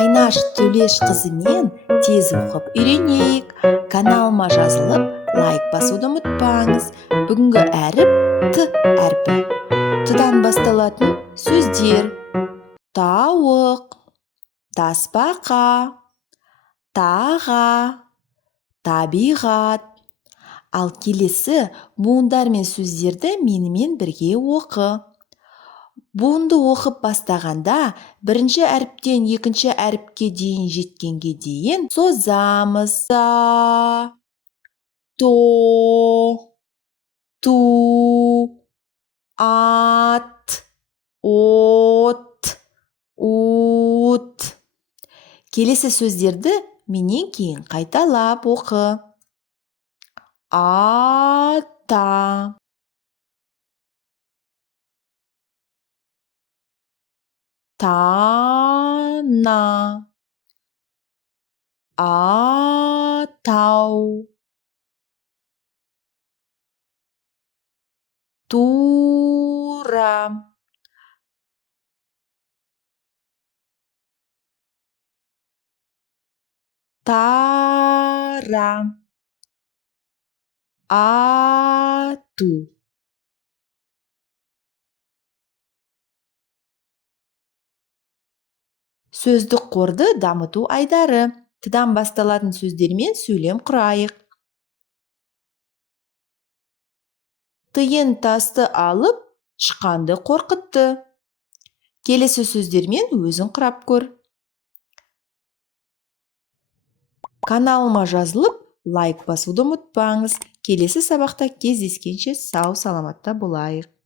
Айнаш Төлешқызымен тез оқып үйренейік. Каналыма жазылып, лайк басуды ұмытпаңыз. Бүгінгі әріп Т әрпі. Т-дан басталатын сөздер: тауық, тасбақа, таға, табиғат. Ал келесі буындар мен сөздерді менімен бірге оқы. Буынды оқып бастағанда бірінші әріптен екінші әріпке дейін жеткенге дейін созамыз. Та, то, ту, ат, от, ут. Келесі сөздерді менен кейін қайталап оқы. Ата, тана, атау, тура, тара, ату. Сөздік қорды дамыту айдары. Т-дан басталатын сөздермен сөйлем құрайық. Тиын тасты алып, тышқанды қорқытты. Келесі сөздермен өзің құрап көр. Каналыма жазылып, лайк басуды ұмытпаңыз. Келесі сабақта кездескенше сау саламатта болайық.